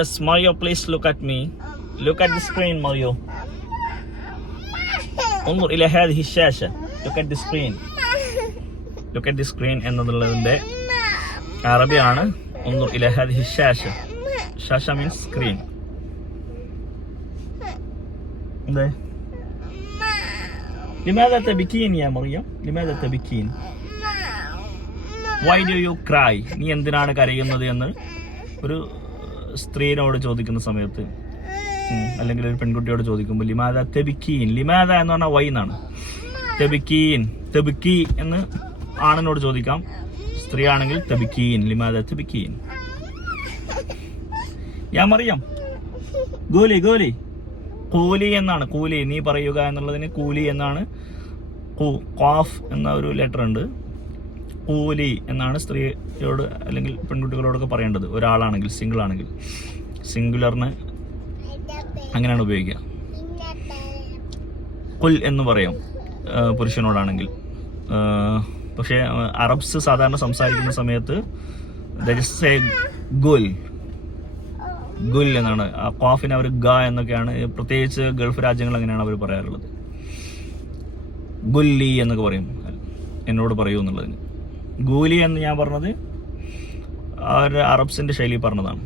Yes, Mario, please look at me. Look at the screen, Mario. انظر إلى هذه الشاشة. Look at the screen. Look at the screen എന്നതിന്റെ അറബിയാണ് انظر إلى هذه الشاشة. شاشة means screen. لماذا تبكين يا مريم؟ لماذا تبكين؟ Why do you cry? നീ എന്തിനാണ് കരയുന്നത് എന്ന് ഒരു സ്ത്രീയോട് ചോദിക്കുന്ന സമയത്ത്, അല്ലെങ്കിൽ ഒരു പെൺകുട്ടിയോട് ചോദിക്കുമ്പോൾ ലിമാദ തെബിക്കീൻ, ലിമാദ എന്ന് പറഞ്ഞാൽ വൈ എന്നാണ്. തെബിക്കീൻ, തെബിക്കി എന്ന് ആണിനോട് ചോദിക്കാം, സ്ത്രീ ആണെങ്കിൽ തെബിക്കീൻ, ലിമാദ തെബിക്കീൻ. യാ മറിയം ഗോലി ഗോലി, കൂലി എന്നാണ്. കൂലി നീ പറയുക എന്നുള്ളതിന് കൂലി എന്നാണ്. ഖാഫ് എന്ന ഒരു ലെറ്റർ ഉണ്ട്. കൂലി എന്നാണ് സ്ത്രീയോട് അല്ലെങ്കിൽ പെൺകുട്ടികളോടൊക്കെ പറയേണ്ടത്. ഒരാളാണെങ്കിൽ, സിംഗിൾ ആണെങ്കിൽ. സിംഗുലറിന് അങ്ങനെയാണ് ഉപയോഗിക്കുക. കുൽ എന്ന് പറയും പുരുഷനോടാണെങ്കിൽ. പക്ഷേ അറബ്സ് സാധാരണ സംസാരിക്കുന്ന സമയത്ത് ഗുൽ, ഗുൽ എന്നാണ്. ആ ഖാഫിനെ അവർ ഗ എന്നൊക്കെയാണ്, പ്രത്യേകിച്ച് ഗൾഫ് രാജ്യങ്ങൾ അങ്ങനെയാണ് അവർ പറയാറുള്ളത്. ഗുല്ലി എന്നൊക്കെ പറയും, എന്നോട് പറയൂ എന്നുള്ളതിന്. ഗൂലി എന്ന് ഞാൻ പറഞ്ഞത് അവർ അറബ്സിന്റെ ശൈലി പറഞ്ഞതാണ്.